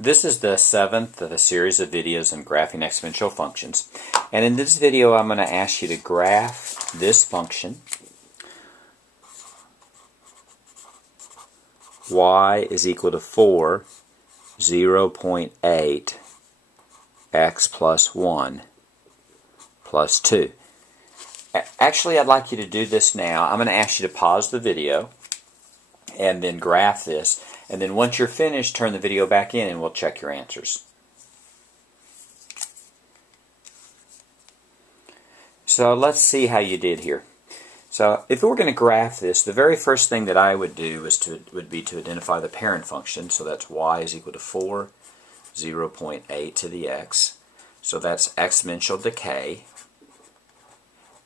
This is the 7th of a series of videos on graphing exponential functions. And in this video I'm going to ask you to graph this function y is equal to 4, 0.8 x plus 1 plus 2. Actually, I'd like you to do this now. I'm going to ask you to pause the video and then graph this. And then once you're finished, turn the video back in and we'll check your answers. So let's see how you did here. So if we're going to graph this, the very first thing that I would do would be to identify the parent function. So that's y is equal to 4, 0.8 to the x. So that's exponential decay.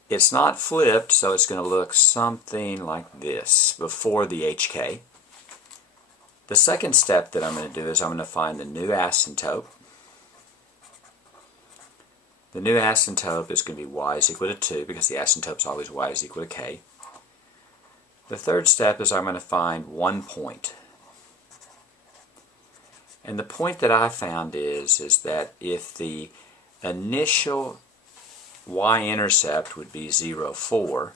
It's not flipped, so it's going to look something like this before the hk. The second step that I'm going to do is I'm going to find the new asymptote. The new asymptote is going to be y is equal to 2 because the asymptote is always y is equal to k. The third step is I'm going to find one point. And the point that I found is that if the initial y-intercept would be 0, 4,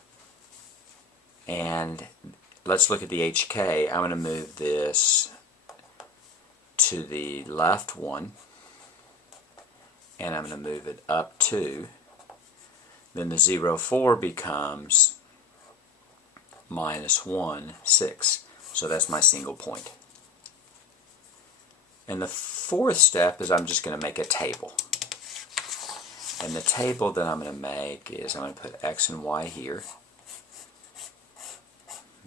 and let's look at the hk. I'm going to move this to the left one, and I'm going to move it up 2. Then the 0, 4 becomes minus 1, 6. So that's my single point. And the fourth step is I'm just going to make a table. And the table that I'm going to make is I'm going to put x and y here.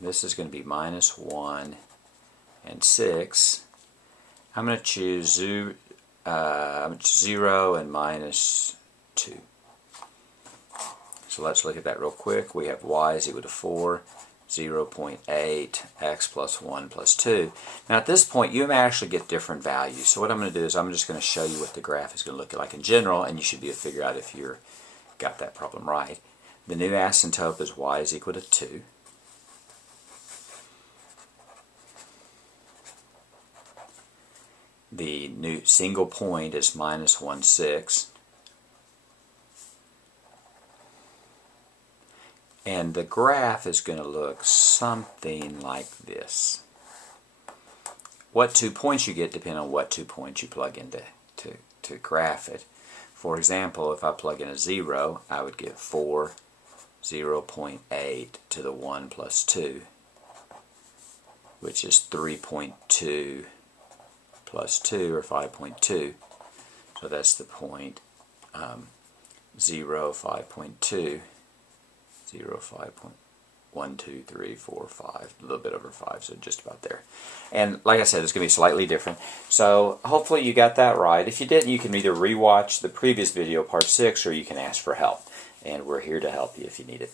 This is going to be minus 1 and 6. I'm going to choose 0 and minus 2. So let's look at that real quick. We have y is equal to 4, 0.8, x plus 1 plus 2. Now at this point you may actually get different values. So what I'm going to do is I'm just going to show you what the graph is going to look like in general, and you should be able to figure out if you've got that problem right. The new asymptote is y is equal to 2. The new single point is minus 1, 6. And the graph is going to look something like this. What 2 points you get depend on what 2 points you plug in to graph it. For example, if I plug in a 0, I would get 4, 0.8 to the 1 plus 2, which is 3.2 plus 2, or 5.2. So that's the point 0, 5.2. 0, 5.1, 2, 3, 4, 5, a little bit over 5, so just about there. And like I said, it's going to be slightly different. So hopefully you got that right. If you didn't, you can either rewatch the previous video, part 6, or you can ask for help. And we're here to help you if you need it.